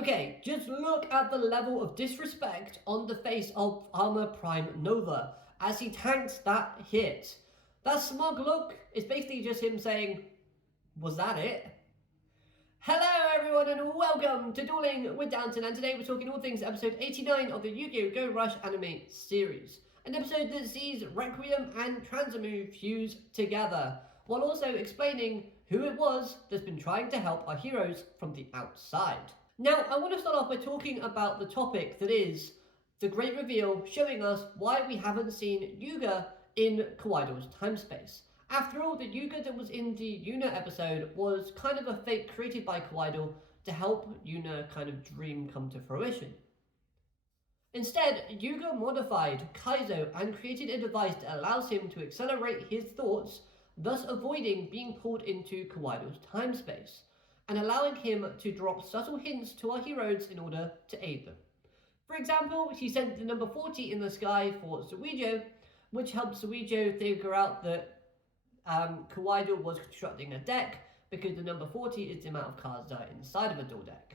Okay, just look at the level of disrespect on the face of Armor Prime Nova as he tanks that hit. That smug look is basically just him saying, was that it? Hello everyone and welcome to Dueling with Downton, and today we're talking all things episode 89 of the Yugioh Go Rush anime series. An episode that sees Requiem and Transamu fuse together, while also explaining who it was that's been trying to help our heroes from the outside. Now, I want to start off by talking about the topic that is the great reveal, showing us why we haven't seen Yuuga in Kawaido's time space. After all, the Yuuga that was in the Yuna episode was kind of a fake created by Kawaido to help Yuna kind of dream come to fruition. Instead, Yuuga modified Kaizo and created a device that allows him to accelerate his thoughts, thus avoiding being pulled into Kawaido's time space, and allowing him to drop subtle hints to our heroes in order to aid them. For example, he sent the number 40 in the sky for Yugioh, which helped Yugioh figure out that Kawaido was constructing a deck because the number 40 is the amount of cards that are inside of a duel deck.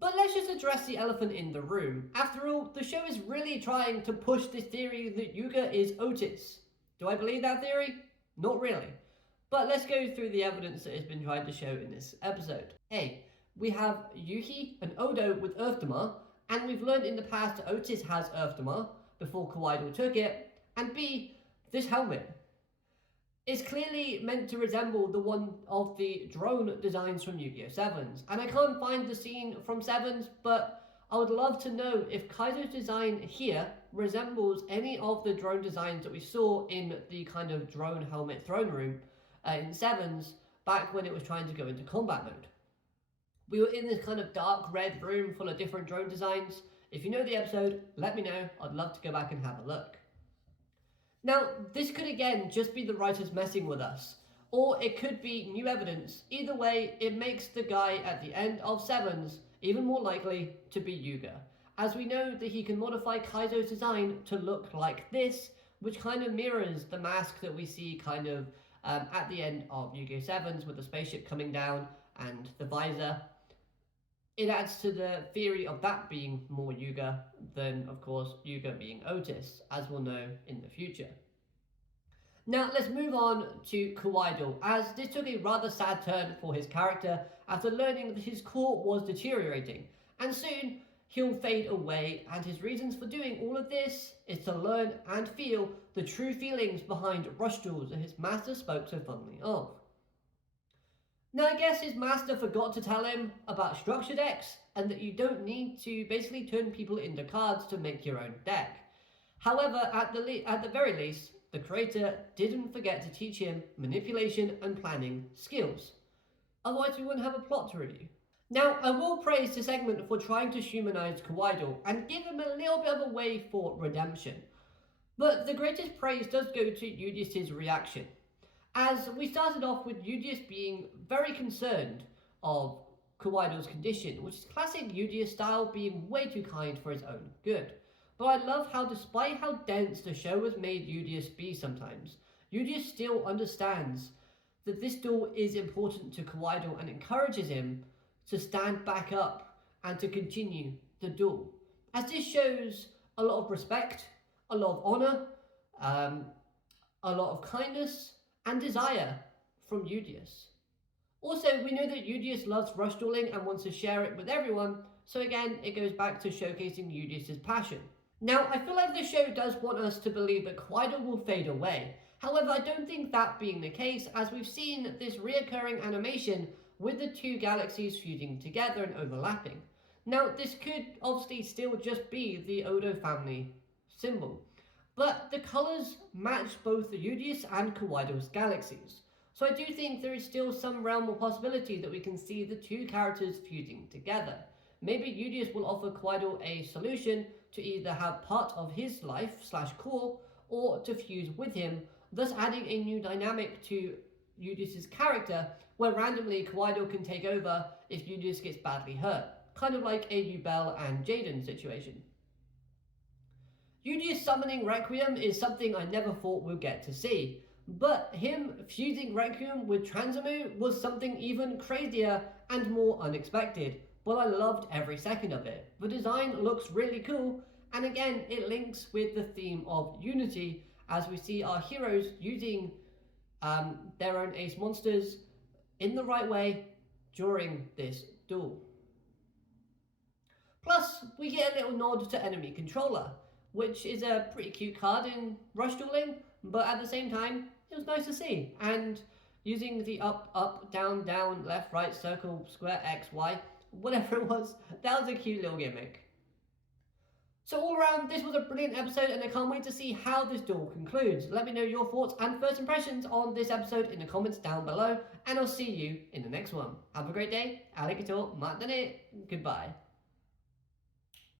But let's just address the elephant in the room. After all, the show is really trying to push this theory that Yuuga is Otis. Do I believe that theory? Not really. But let's go through the evidence that has been tried to show in this episode. A. We have Yuki and Ohdo with Earth Damar, and we've learned in the past that Otis has Earth Damar before Kawaido took it. And B. This helmet is clearly meant to resemble the one of the drone designs from Yu-Gi-Oh! 7s. And I can't find the scene from 7s, but I would love to know if Kaizo's design here resembles any of the drone designs that we saw in the kind of drone helmet throne room in 7s back when it was trying to go into combat mode. We were in this kind of dark red room full of different drone designs. If you know the episode, let me know. I'd love to go back and have a look. Now, this could again just be the writers messing with us, or it could be new evidence. Either way, it makes the guy at the end of 7s even more likely to be Yuuga, as we know that he can modify Kaizo's design to look like this, which kind of mirrors the mask that we see kind of at the end of Yu-Gi-Oh! 7s with the spaceship coming down and the visor. It adds to the theory of that being more Yuuga than, of course, Yuuga being Otis, as we'll know in the future. Now, let's move on to Kawaido, as this took a rather sad turn for his character after learning that his core was deteriorating, and soon he'll fade away, and his reasons for doing all of this is to learn and feel the true feelings behind rush duels that his master spoke so fondly of. Now, I guess his master forgot to tell him about structure decks and that you don't need to basically turn people into cards to make your own deck. However, at the very least, the creator didn't forget to teach him manipulation and planning skills. Otherwise, we wouldn't have a plot to review. Now, I will praise the segment for trying to humanize Kawaido and give him a little bit of a way for redemption. But the greatest praise does go to Eudice's reaction, as we started off with Eudice being very concerned of Kawaido's condition, which is classic Eudice style, being way too kind for his own good. But I love how, despite how dense the show has made Eudice be sometimes, Eudice still understands that this duel is important to Kawaido and encourages him to stand back up and to continue the duel, as this shows a lot of respect, a lot of honor, a lot of kindness and desire from Eudice. Also, we know that Eudice loves rush dueling and wants to share it with everyone, so again, it goes back to showcasing Eudice's passion. Now, I feel like the show does want us to believe that Kawaido will fade away. However, I don't think that being the case, as we've seen this reoccurring animation with the two galaxies fusing together and overlapping. Now, this could obviously still just be the Ohdo family symbol, but the colours match both the Eudice and Kawaido's galaxies. So I do think there is still some realm of possibility that we can see the two characters fusing together. Maybe Eudice will offer Kawaido a solution to either have part of his life/core or to fuse with him, thus adding a new dynamic to Eudice's character, where randomly Kawaido can take over if Eudice gets badly hurt, kind of like a Yubel and Jaden situation. Eudice summoning Requiem is something I never thought we'd get to see, but him fusing Requiem with Transamu was something even crazier and more unexpected. but I loved every second of it. The design looks really cool, and again, it links with the theme of unity as we see our heroes using their own ace monsters in the right way during this duel. Plus, we get a little nod to enemy controller, which is a pretty cute card in Rush Dueling, but at the same time, it was nice to see. And using the up, up, down, down, left, right, circle, square, X, Y, whatever it was, that was a cute little gimmick. So all around, this was a brilliant episode, and I can't wait to see how this duel concludes. Let me know your thoughts and first impressions on this episode in the comments down below, and I'll see you in the next one. Have a great day, arigato, matane, goodbye.